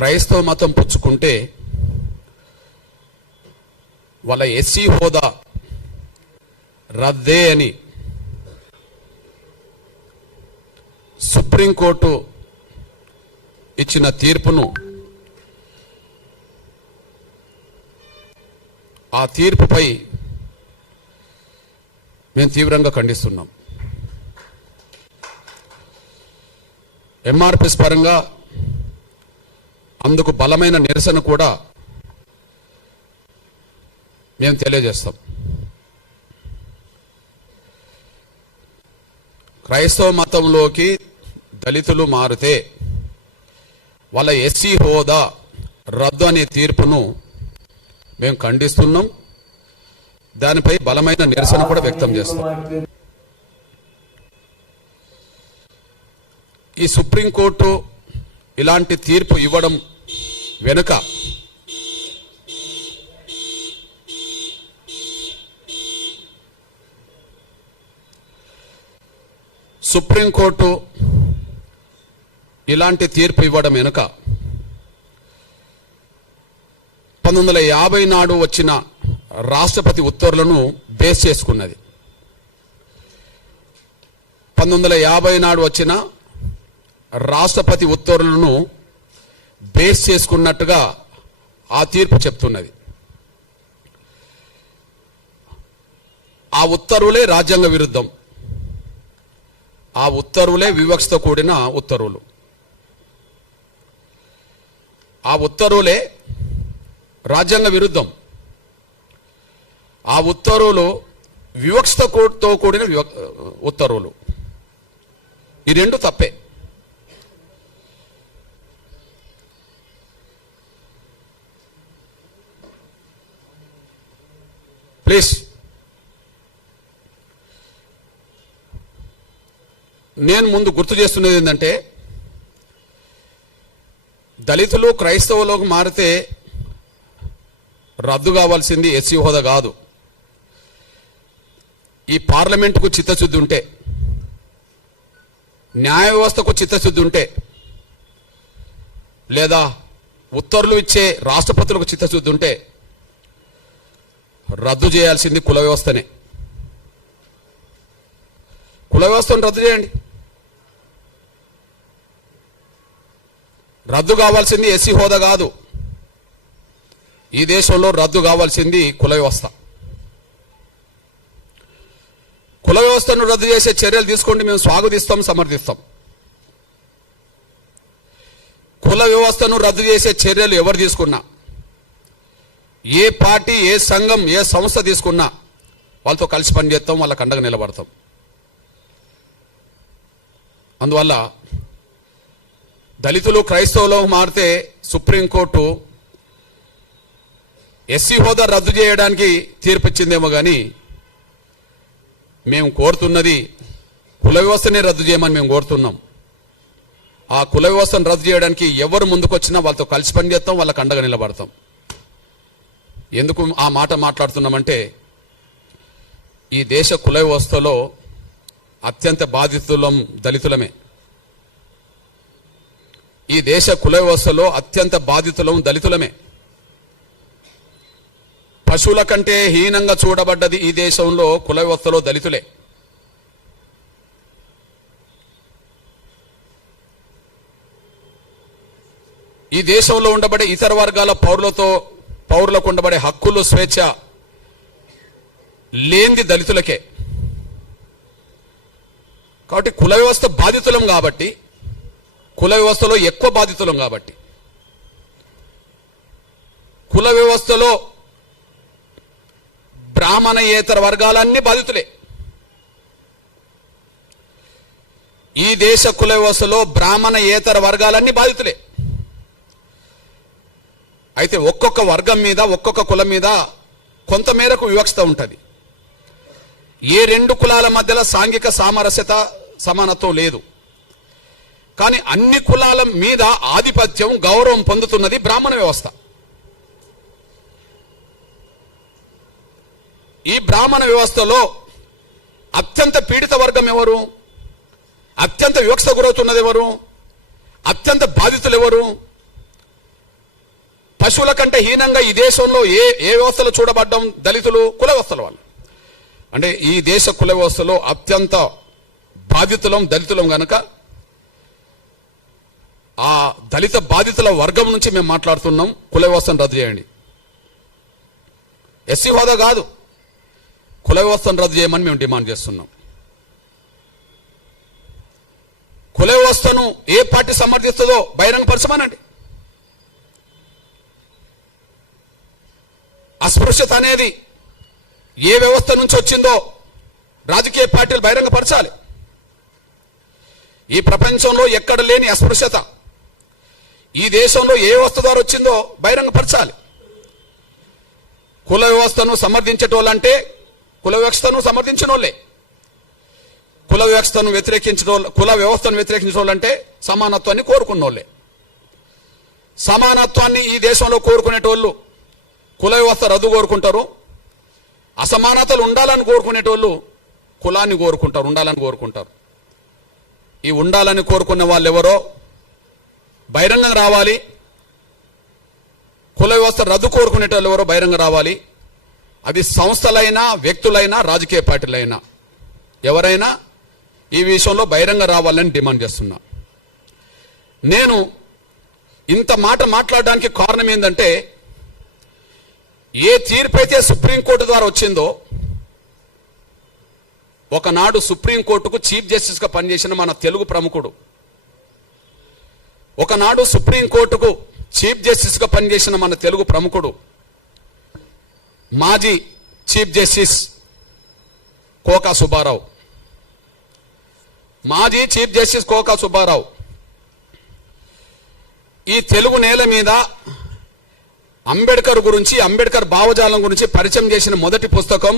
క్రైస్తవ మతం పుచ్చుకుంటే వాళ్ళ ఎస్సీ హోదా రద్దే అని సుప్రీంకోర్టు ఇచ్చిన తీర్పును, ఆ తీర్పుపై మేము తీవ్రంగా ఖండిస్తున్నాం. ఎంఆర్పిఎస్ పరంగా అందుకు బలమైన నిరసన కూడా మేము తెలియజేస్తాం. క్రైస్తవ మతంలోకి దళితులు మారితే వాళ్ళ ఎస్సీ హోదా రద్దు అనే తీర్పును మేము ఖండిస్తున్నాం. దానిపై బలమైన నిరసన కూడా వ్యక్తం చేస్తాం. ఈ సుప్రీంకోర్టు ఇలాంటి తీర్పు ఇవ్వడం వెనుక సుప్రీంకోర్టు ఇలాంటి తీర్పు ఇవ్వడం వెనుక 1950 నాడు వచ్చిన రాష్ట్రపతి ఉత్తర్వులను బేస్ చేసుకున్నది. 1950 నాడు వచ్చిన రాష్ట్రపతి ఉత్తర్వులను బేస్ చేసుకున్నట్టుగా ఆ తీర్పు చెప్తున్నది. ఆ ఉత్తర్వులే రాజ్యాంగ విరుద్ధం. ఆ ఉత్తర్వులే వివక్షతో కూడిన ఉత్తర్వులు. ఆ ఉత్తర్వులే రాజ్యాంగ విరుద్ధం. ఆ ఉత్తర్వులు వివక్షతో కూడిన ఉత్తర్వులు. ఈ రెండు తప్పే. ప్లీజ్, నేను ముందు గుర్తు చేస్తున్నది ఏంటంటే, దళితులు క్రైస్తవులకు మారితే రద్దు కావాల్సింది ఎస్సీ హోదా కాదు. ఈ పార్లమెంటుకు చిత్తశుద్ధి ఉంటే, న్యాయ వ్యవస్థకు చిత్తశుద్ధి ఉంటే, లేదా ఉత్తర్వులు ఇచ్చే రాష్ట్రపతులకు చిత్తశుద్ధి ఉంటే రద్దు చేయాల్సింది కుల వ్యవస్థనే. కుల వ్యవస్థను రద్దు చేయండి. రద్దు కావాల్సింది ఎస్సీ హోదా కాదు. ఈ దేశంలో రద్దు కావాల్సింది కుల వ్యవస్థ. కుల వ్యవస్థను రద్దు చేసే చర్యలు తీసుకోండి, మేము స్వాగతిస్తాం, సమర్థిస్తాం. కుల వ్యవస్థను రద్దు చేసే చర్యలు ఎవరు తీసుకున్నా, ఏ పార్టీ, ఏ సంఘం, ఏ సంస్థ తీసుకున్నా వాళ్ళతో కలిసి పనిచేస్తాం, వాళ్ళకి అండగా నిలబడతాం. అందువల్ల దళితులు క్రైస్తవులు మారితే సుప్రీంకోర్టు ఎస్సీ హోదా రద్దు చేయడానికి తీర్పిచ్చిందేమో కానీ మేము కోరుతున్నది కుల వ్యవస్థనే రద్దు చేయమని మేము కోరుతున్నాం. ఆ కుల వ్యవస్థను రద్దు చేయడానికి ఎవరు ముందుకొచ్చినా వాళ్ళతో కలిసి పనిచేస్తాం, వాళ్ళకి అండగా నిలబడతాం. ఎందుకు ఆ మాట మాట్లాడుతున్నామంటే, ఈ దేశ కుల వ్యవస్థలో అత్యంత బాధితులం దళితులమే. ఈ దేశ కుల వ్యవస్థలో అత్యంత బాధితులం దళితులమే. పశువుల కంటే హీనంగా చూడబడ్డది ఈ దేశంలో కుల వ్యవస్థలో దళితులే. ఈ దేశంలో ఉండబడే ఇతర వర్గాల పౌరులకు ఉండబడే హక్కులు, స్వేచ్ఛ లేనిది దళితులకే. కాబట్టి కుల వ్యవస్థ బాధితులం కాబట్టి, కుల వ్యవస్థలో ఎక్కువ బాధితులం కాబట్టి, కుల వ్యవస్థలో బ్రాహ్మణేతర వర్గాలన్నీ బాధితులే. ఈ దేశ కుల వ్యవస్థలో బ్రాహ్మణేతర వర్గాలన్నీ బాధితులే. అయితే ఒక్కొక్క వర్గం మీద, ఒక్కొక్క కులం మీద కొంతమేరకు వివక్షత ఉంటుంది. ఏ రెండు కులాల మధ్యలో సాంఘిక సామరస్యత, సమానత్వం లేదు. కానీ అన్ని కులాల మీద ఆధిపత్యం, గౌరవం పొందుతున్నది బ్రాహ్మణ వ్యవస్థ. ఈ బ్రాహ్మణ వ్యవస్థలో అత్యంత పీడిత వర్గం ఎవరు? అత్యంత వివక్ష గురవుతున్నది ఎవరు? అత్యంత బాధితులు ఎవరు? పశువుల కంటే హీనంగా ఈ దేశంలో ఏ వ్యవస్థలో చూడబడ్డం దళితులు కుల వ్యవస్థల వాళ్ళు. అంటే ఈ దేశ కుల వ్యవస్థలో అత్యంత బాధితులం దళితులం గనక ఆ దళిత బాధితుల వర్గం నుంచి మేము మాట్లాడుతున్నాం. కుల వ్యవస్థను రద్దు చేయండి. ఎస్సీ హోదా కాదు, కుల వ్యవస్థను రద్దు చేయమని మేము డిమాండ్ చేస్తున్నాం. కుల వ్యవస్థను ఏ పార్టీ సమర్థిస్తుందో బహిరంగపరచమనండి. అస్పృశ్యత అనేది ఏ వ్యవస్థ నుంచి వచ్చిందో రాజకీయ పార్టీలు బహిరంగపరచాలి. ఈ ప్రపంచంలో ఎక్కడ లేని అస్పృశ్యత ఈ దేశంలో ఏ వ్యవస్థ ద్వారా వచ్చిందో బహిరంగపరచాలి. కుల వ్యవస్థను సమర్థించేటోళ్ళంటే కుల వ్యవస్థను సమర్థించిన వాళ్ళే, కుల వ్యవస్థను వ్యతిరేకించిన వాళ్ళంటే సమానత్వాన్ని కోరుకున్న వాళ్ళే. సమానత్వాన్ని ఈ దేశంలో కోరుకునేటోళ్ళు కుల వ్యవస్థ రద్దు కోరుకుంటారు. అసమానతలు ఉండాలని కోరుకునేటోళ్ళు కులాన్ని కోరుకుంటారు, ఉండాలని కోరుకుంటారు. ఈ ఉండాలని కోరుకునే వాళ్ళు ఎవరో బహిరంగం రావాలి. కుల వ్యవస్థ రద్దు కోరుకునేటోళ్ళు ఎవరో బహిరంగం రావాలి. అది సంస్థలైనా వ్యక్తులైనా రాజకీయ పార్టీలైనా ఎవరైనా ఈ విషయంలో బహిరంగ రావాలని డిమాండ్ చేస్తున్నా. నేను ఇంత మాట మాట్లాడడానికి కారణం ఏంటంటే ఏ తీర్పు అయితే సుప్రీంకోర్టు ద్వారా వచ్చిందో, ఒకనాడు సుప్రీంకోర్టుకు చీఫ్ జస్టిస్ గా పనిచేసిన మన తెలుగు ప్రముఖుడు, ఒకనాడు సుప్రీంకోర్టుకు చీఫ్ జస్టిస్ గా పనిచేసిన మన తెలుగు ప్రముఖుడు, మాజీ చీఫ్ జస్టిస్ కోకా సుబ్బారావు, మాజీ చీఫ్ జస్టిస్ కోకా సుబ్బారావు ఈ తెలుగు నేల మీద అంబేద్కర్ గురించి, అంబేద్కర్ భావజాలం గురించి పరిచయం చేసిన మొదటి పుస్తకం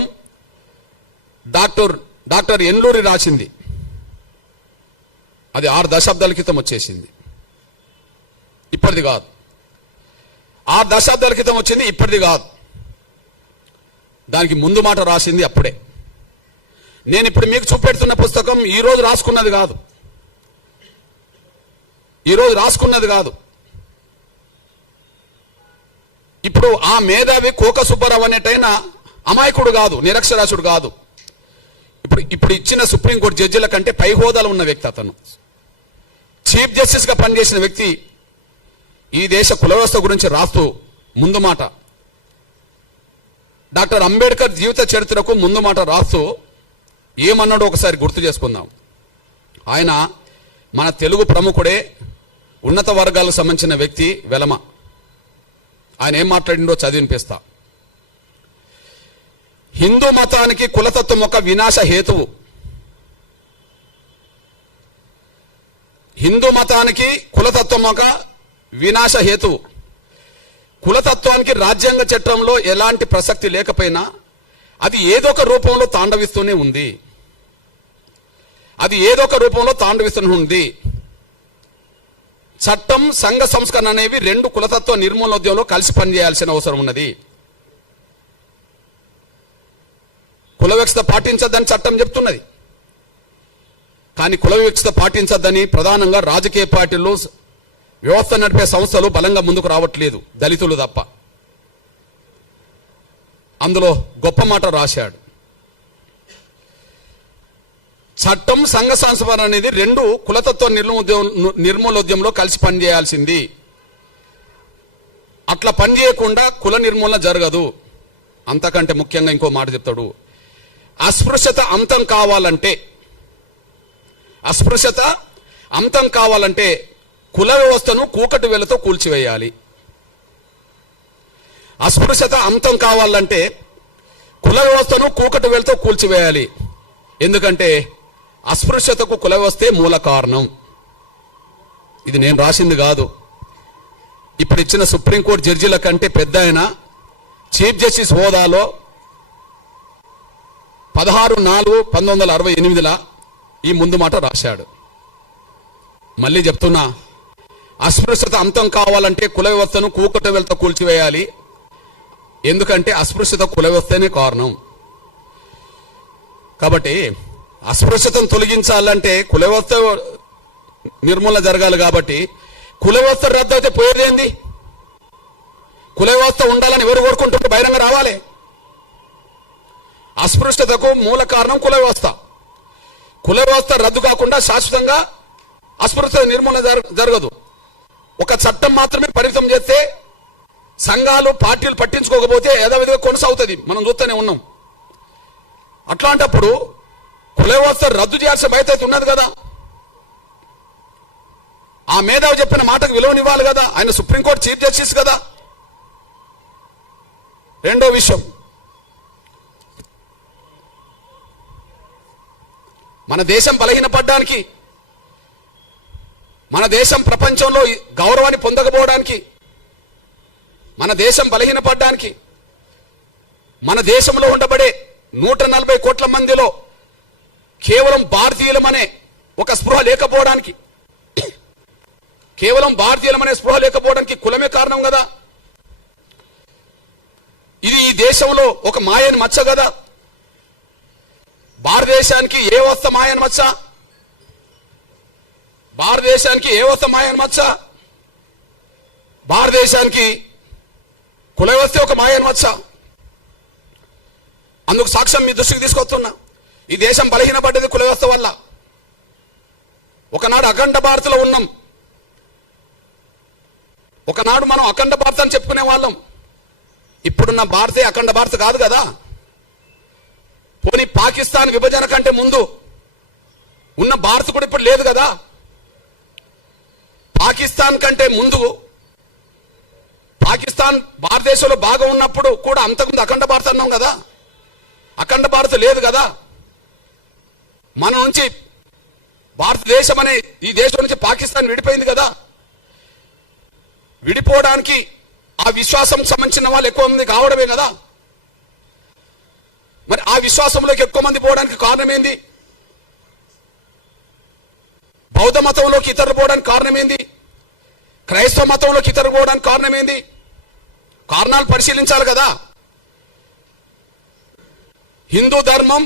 డాక్టర్ ఎన్లూరి రాసింది. అది 6 దశాబ్దాల క్రితం వచ్చేసింది, ఇప్పటిది కాదు. 6 దశాబ్దాల క్రితం వచ్చింది, ఇప్పటిది కాదు. దానికి ముందు మాట రాసింది అప్పుడే. నేను ఇప్పుడు మీకు చూపెడుతున్న పుస్తకం ఈరోజు రాసుకున్నది కాదు, ఈరోజు రాసుకున్నది కాదు. ఇప్పుడు ఆ మేధావి కోక సుబ్బారావు అనేటైనా అమాయకుడు కాదు, నిరక్షరాస్యుడు కాదు. ఇప్పుడు ఇచ్చిన సుప్రీంకోర్టు జడ్జిల కంటే పై హోదాలో ఉన్న వ్యక్తి. అతను చీఫ్ జస్టిస్ గా పనిచేసిన వ్యక్తి ఈ దేశ కుల వ్యవస్థ గురించి రాస్తూ ముందు మాట, డాక్టర్ అంబేద్కర్ జీవిత చరిత్రకు ముందు మాట రాస్తూ ఏమన్నాడో ఒకసారి గుర్తు చేసుకుందాం. ఆయన మన తెలుగు ప్రముఖుడే, ఉన్నత వర్గాలకు సంబంధించిన వ్యక్తి వెలమ. ఆయన ఏం మాట్లాడిండో చదివినిపిస్తా. హిందూ మతానికి కులతత్వం ఒక వినాశ హేతువు. హిందూ మతానికి కులతత్వం ఒక వినాశ హేతువు. కులతత్వానికి రాజ్యాంగ చట్టంలో ఎలాంటి ప్రసక్తి లేకపోయినా అది ఏదో ఒక రూపంలో తాండవిస్తూనే ఉంది. అది ఏదో ఒక రూపంలో తాండవిస్తూనే ఉంది. చట్టం, సంఘ సంస్కరణ అనేవి 2 కులతత్వ నిర్మూలనోద్యమంలో కలిసి పనిచేయాల్సిన అవసరం ఉన్నది. కుల వివక్షత పాటించద్దని చట్టం చెప్తున్నది. కానీ కుల వివక్షత పాటించద్దని ప్రధానంగా రాజకీయ పార్టీలు, వ్యవస్థ నడిపే సంస్థలు బలంగా ముందుకు రావట్లేదు, దళితులు తప్ప. అందులో గొప్ప మాట రాశాడు. చట్టం, సంఘ సంస్కరణ అనేది 2 కులతత్వ నిర్మూలనోద్యమంలో కలిసి పనిచేయాల్సింది. అట్లా పనిచేయకుండా కుల నిర్మూలన జరగదు. అంతకంటే ముఖ్యంగా ఇంకో మాట చెప్తాడు. అస్పృశ్యత అంతం కావాలంటే కుల వ్యవస్థను కూకటి వేలతో కూల్చివేయాలి. అస్పృశ్యత అంతం కావాలంటే కుల వ్యవస్థను కూకటి వేలతో కూల్చివేయాలి. ఎందుకంటే అస్పృశ్యతకు కుల వ్యవస్థే మూల కారణం. ఇది నేను రాసింది కాదు. ఇప్పుడు ఇచ్చిన సుప్రీంకోర్టు జడ్జిల కంటే పెద్ద ఆయన చీఫ్ జస్టిస్ హోదాలో 16/4/1968 ఈ ముందు మాట రాశాడు. మళ్ళీ చెప్తున్నా, అస్పృశ్యత అంతం కావాలంటే కుల వ్యవస్థను కూకటి వేలతో కూల్చివేయాలి. ఎందుకంటే అస్పృశ్యత కుల వ్యవస్థనే కారణం. కాబట్టి అస్పృశ్యతను తొలగించాలంటే కుల వ్యవస్థ నిర్మూలన జరగాలి. కాబట్టి కుల వ్యవస్థ రద్దు అయితే పోయేదేంది? కుల వ్యవస్థ ఉండాలని ఎవరు కోరుకుంటుంటే బహిరంగ రావాలి. అస్పృశ్యతకు మూల కారణం కుల వ్యవస్థ. కుల వ్యవస్థ రద్దు కాకుండా శాశ్వతంగా అస్పృశ్యత నిర్మూలన జరగదు. ఒక చట్టం మాత్రమే పరిమితం చేస్తే సంఘాలు పార్టీలు పట్టించుకోకపోతే యథావిధిగా కొనసాగుతుంది. మనం చూస్తూనే ఉన్నాం. అట్లాంటప్పుడు కుల వ్యవస్థ రద్దు చేయాల్సిన బాధ్యత ఉన్నది కదా. ఆ మేధావి చెప్పిన మాటకు విలువనివ్వాలి కదా. ఆయన సుప్రీంకోర్టు చీఫ్ జస్టిస్ కదా. రెండో విషయం, మన దేశం బలహీనపడడానికి, మన దేశం ప్రపంచంలో గౌరవాన్ని పొందకపోవడానికి, మన దేశం బలహీనపడడానికి, మన దేశంలో ఉండబడే 140 కోట్ల మందిలో కేవలం భారతీయులమనే ఒక స్పృహ లేకపోవడానికి, కేవలం భారతీయులమనే స్పృహ లేకపోవడానికి కులమే కారణం కదా. ఇది ఈ దేశంలో ఒక మాయని మచ్చ కదా. భారతదేశానికి ఏ వస్త మాయని మచ్చ, భారతదేశానికి ఏ వస్త మాయని మచ్చ, భారతదేశానికి కుల వ్యవస్థ ఒక మాయని మచ్చ. అందుకు సాక్ష్యం మీ దృష్టికి తీసుకొస్తున్నా. ఈ దేశం బలహీనపడ్డది కుల వ్యవస్థ వల్ల. ఒకనాడు అఖండ భారత్లో ఉన్నాం. ఒకనాడు మనం అఖండ భారత్ అని చెప్పుకునే వాళ్ళం. ఇప్పుడున్న భారతే అఖండ భారత్ కాదు కదా. పోనీ పాకిస్తాన్ విభజన కంటే ముందు ఉన్న భారత్ కూడా ఇప్పుడు లేదు కదా. పాకిస్తాన్ కంటే ముందు పాకిస్తాన్ భారతదేశంలో బాగా ఉన్నప్పుడు కూడా అంతకుముందు అఖండ భారత్ అన్నాం కదా. అఖండ భారత్ లేదు కదా. మన నుంచి భారతదేశం అనే ఈ దేశం నుంచి పాకిస్తాన్ విడిపోయింది కదా. విడిపోవడానికి ఆ విశ్వాసం సంబంధించిన వాళ్ళు ఎక్కువ మంది కావడమే కదా. మరి ఆ విశ్వాసంలోకి ఎక్కువ మంది పోవడానికి కారణం ఏంది? బౌద్ధ మతంలోకి ఇతరులు పోవడానికి కారణం ఏంది? క్రైస్తవ మతంలోకి ఇతరులు పోవడానికి కారణం ఏంది? కారణాలు పరిశీలించాలి కదా. హిందూ ధర్మం,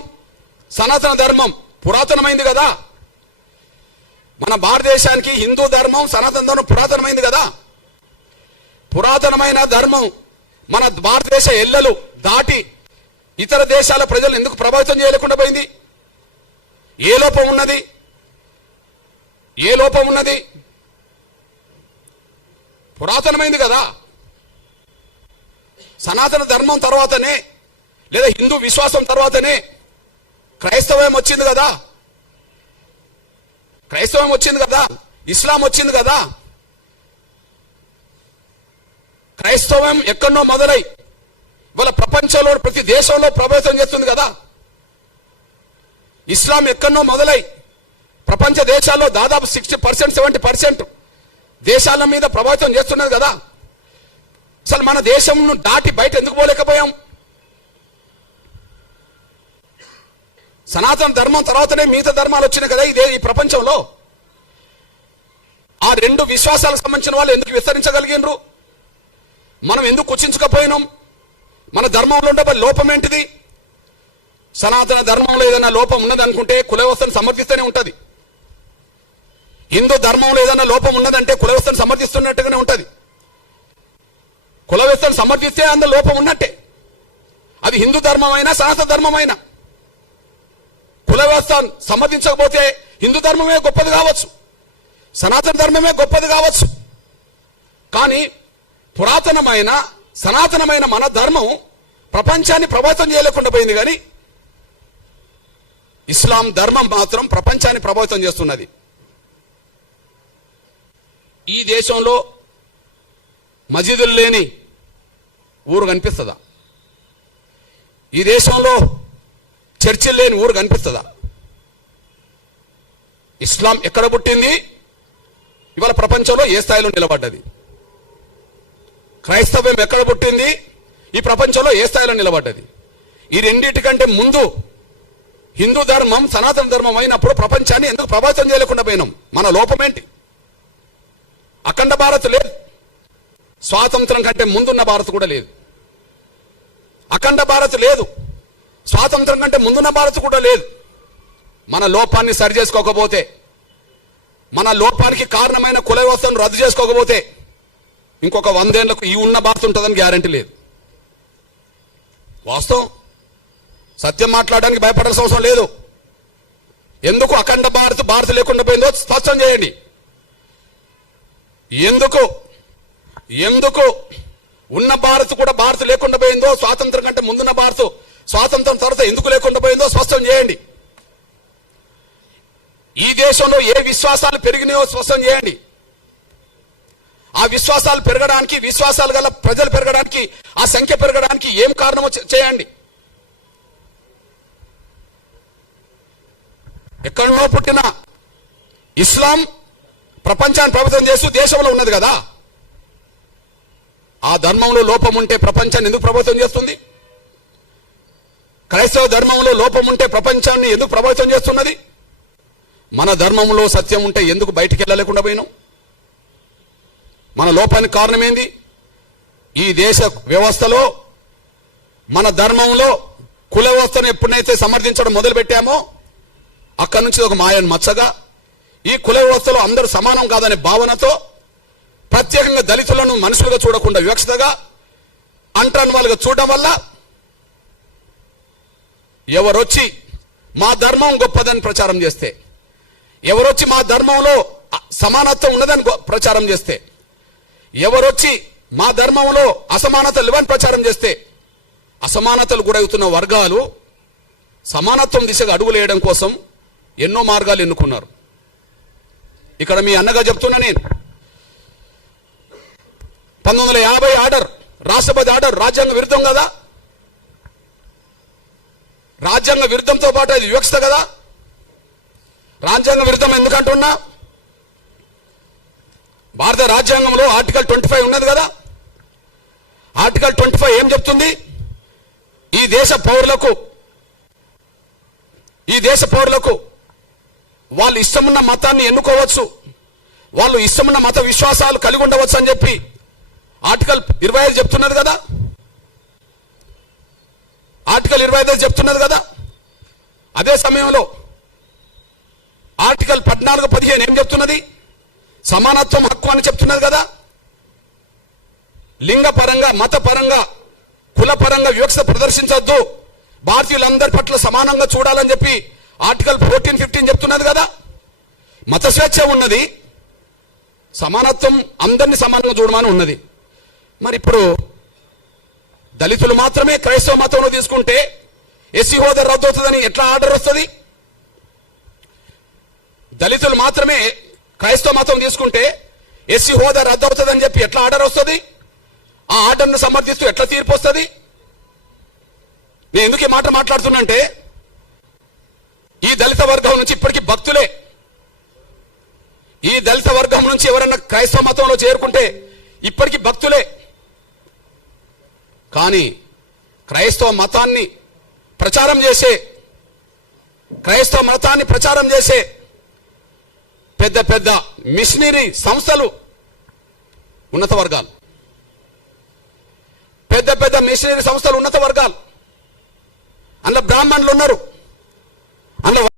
సనాతన ధర్మం పురాతనమైంది కదా. మన భారతదేశానికి హిందూ ధర్మం, సనాతన ధర్మం పురాతనమైంది కదా. పురాతనమైన ధర్మం మన భారతదేశ ఎల్లలు దాటి ఇతర దేశాల ప్రజలు ఎందుకు ప్రభావితం చేయలేకుండా పోయింది? ఏ లోపం ఉన్నది? ఏ లోపం ఉన్నది? పురాతనమైంది కదా. సనాతన ధర్మం తర్వాతనే, లేదా హిందూ విశ్వాసం తర్వాతనే క్రైస్తవం వచ్చింది కదా. క్రైస్తవం వచ్చింది కదా. ఇస్లాం వచ్చింది కదా. క్రైస్తవం ఎక్కడో మొదలై ఇవాళ ప్రపంచంలో ప్రతి దేశంలో ప్రభావితం చేస్తుంది కదా. ఇస్లాం ఎక్కడో మొదలై ప్రపంచ దేశాల్లో దాదాపు 60%, 70% దేశాల మీద ప్రభావితం చేస్తున్నది కదా. అసలు మన దేశం దాటి బయట ఎందుకు పోలేకపోయాం? సనాతన ధర్మం తర్వాతనే మిగతా ధర్మాలు వచ్చినాయి కదా ఈ ప్రపంచంలో. ఆ రెండు విశ్వాసాలకు సంబంధించిన వాళ్ళు ఎందుకు విస్తరించగలిగినరు? మనం ఎందుకు కుచించకపోయినాం? మన ధర్మంలో ఉండే లోపం ఏంటిది? సనాతన ధర్మంలో ఏదైనా లోపం ఉన్నది అనుకుంటే కుల వ్యవస్థను సమర్థిస్తూనే ఉంటది. హిందూ ధర్మంలో ఏదైనా లోపం ఉన్నదంటే కుల వ్యవస్థను సమర్థిస్తున్నట్టుగానే ఉంటది. కుల వ్యవస్థను సమర్థిస్తే అందులో లోపం ఉన్నట్టే. అది హిందూ ధర్మం అయినా సనాతన ధర్మం అయినా. కుల వ్యవస్థ సమర్థించకపోతే హిందూ ధర్మమే గొప్పది కావచ్చు, సనాతన ధర్మమే గొప్పది కావచ్చు. కానీ పురాతనమైన సనాతనమైన మన ధర్మం ప్రపంచాన్ని ప్రభావితం చేయలేకుండా పోయింది. కానీ ఇస్లాం ధర్మం మాత్రం ప్రపంచాన్ని ప్రభావితం చేస్తున్నది. ఈ దేశంలో మసీదులు లేని ఊరు కనిపిస్తుందా? ఈ దేశంలో చర్చిలు లేని ఊరు కనిపిస్తుందా? ఇస్లాం ఎక్కడ పుట్టింది? ఇవాళ ప్రపంచంలో ఏ స్థాయిలో నిలబడ్డది? క్రైస్తవం ఎక్కడ పుట్టింది? ఈ ప్రపంచంలో ఏ స్థాయిలో నిలబడ్డది? ఈ రెండింటికంటే ముందు హిందూ ధర్మం సనాతన ధర్మం అయినప్పుడు ప్రపంచాన్ని ఎందుకు ప్రభావితం చేయలేకుండా పోయినాం? మన లోపం ఏంటి? అఖండ భారత్ లేదు. స్వాతంత్రం కంటే ముందున్న భారత్ కూడా లేదు. అఖండ భారత్ లేదు. స్వాతంత్రం కంటే ముందున్న భారత్ కూడా లేదు. మన లోపాన్ని సరి చేసుకోకపోతే, మన లోపానికి కారణమైన కుల వ్యవస్థను రద్దు చేసుకోకపోతే ఇంకొక 100 ఏళ్లకు ఈ ఉన్న భారత్ ఉంటుందని గ్యారంటీ లేదు. వాస్తవం, సత్యం మాట్లాడడానికి భయపడాల్సిన అవసరం లేదు. ఎందుకు అఖండ భారత్ లేకుండా పోయిందో స్పష్టం చేయండి. ఎందుకు ఉన్న భారత్ కూడా భారత్ లేకుండా పోయిందో, స్వాతంత్రం కంటే ముందున్న భారత్ స్వాతంత్రం తర్వాత ఎందుకు లేకుండా పోయిందో స్పష్టం చేయండి. ఈ దేశంలో ఏ విశ్వాసాలు పెరిగినాయో స్పష్టం చేయండి. ఆ విశ్వాసాలు పెరగడానికి, విశ్వాసాలు గల ప్రజలు పెరగడానికి, ఆ సంఖ్య పెరగడానికి ఏం కారణమో చేయండి. ఎక్కడనో పుట్టిన ఇస్లాం ప్రపంచాన్ని ప్రభుత్వం చేస్తూ దేశంలో ఉన్నది కదా. ఆ ధర్మంలో లోపం ఉంటే ప్రపంచాన్ని ఎందుకు ప్రభుత్వం చేస్తుంది? క్రైస్తవ ధర్మంలో లోపం ఉంటే ప్రపంచాన్ని ఎందుకు ప్రభావితం చేస్తున్నది? మన ధర్మంలో సత్యం ఉంటే ఎందుకు బయటికి వెళ్ళలేకుండా పోయినాం? మన లోపానికి కారణం ఏంది? ఈ దేశ వ్యవస్థలో, మన ధర్మంలో కుల వ్యవస్థను ఎప్పుడైతే సమర్థించడం మొదలు పెట్టామో అక్కడి నుంచి ఒక మాయను మచ్చగా, ఈ కుల వ్యవస్థలో అందరూ సమానం కాదనే భావనతో ప్రత్యేకంగా దళితులను మనుషులుగా చూడకుండా వివక్షతగా, అంటరాని వాళ్ళుగా చూడడం వల్ల ఎవరొచ్చి మా ధర్మం గొప్పదని ప్రచారం చేస్తే, ఎవరొచ్చి మా ధర్మంలో సమానత్వం ఉన్నదని ప్రచారం చేస్తే, ఎవరొచ్చి మా ధర్మంలో అసమానతలు లేవని ప్రచారం చేస్తే, అసమానతలు గురవుతున్న వర్గాలు సమానత్వం దిశగా అడుగులు వేయడం కోసం ఎన్నో మార్గాలు ఎన్నుకున్నారు. ఇక్కడ మీ అన్నగా చెప్తున్నా నేను, 1950 ఆర్డర్, రాష్ట్రపతి ఆర్డర్ రాజ్యాంగ విరుద్ధం కదా. రాజ్యాంగ విరుద్ధంతో పాటు అది వివక్షత కదా. రాజ్యాంగ విరుద్ధం ఎందుకంటున్నా, భారత రాజ్యాంగంలో ఆర్టికల్ 25 ఉన్నది కదా. ఆర్టికల్ 25 ఏం చెప్తుంది? ఈ దేశ పౌరులకు వాళ్ళు ఇష్టమున్న మతాన్ని ఎన్నుకోవచ్చు, వాళ్ళు ఇష్టమున్న మత విశ్వాసాలు కలిగి ఉండవచ్చు అని చెప్పి ఆర్టికల్ 25 చెప్తున్నది కదా. ఆర్టికల్ 25 చెప్తున్నది కదా. అదే సమయంలో ఆర్టికల్ 14, 15 ఏం చెప్తున్నది? సమానత్వం హక్కు అని చెప్తున్నది కదా. లింగపరంగా, మతపరంగా, కులపరంగా వివక్ష ప్రదర్శించొద్దు, భారతీయులందరి పట్ల సమానంగా చూడాలని చెప్పి ఆర్టికల్ 14, 15 చెప్తున్నది కదా. మత స్వేచ్ఛ ఉన్నది, సమానత్వం అందరినీ సమానంగా చూడమని ఉన్నది. మరి ఇప్పుడు దళితులు మాత్రమే క్రైస్తవ మతంలో తీసుకుంటే ఎస్సీ హోదా రద్దు అవుతుందని ఎట్లా ఆర్డర్ వస్తుంది? దళితులు మాత్రమే క్రైస్తవ మతం తీసుకుంటే ఎస్సీ హోదా రద్దు అవుతుందని చెప్పి ఎట్లా ఆర్డర్ వస్తుంది? ఆ ఆర్డర్ను సమర్థిస్తూ ఎట్లా తీర్పు వస్తుంది? నేను ఎందుకు ఈ మాట మాట్లాడుతున్నంటే, ఈ దళిత వర్గం నుంచి ఇప్పటికీ భక్తులే, ఈ దళిత వర్గం నుంచి ఎవరన్నా క్రైస్తవ మతంలో చేరుకుంటే ఇప్పటికీ భక్తులే. కానీ క్రైస్తవ మతాన్ని ప్రచారం చేసే పెద్ద పెద్ద మిషనరీ సంస్థలు ఉన్నత వర్గాలు, అందులో బ్రాహ్మణులు ఉన్నారు, అందులో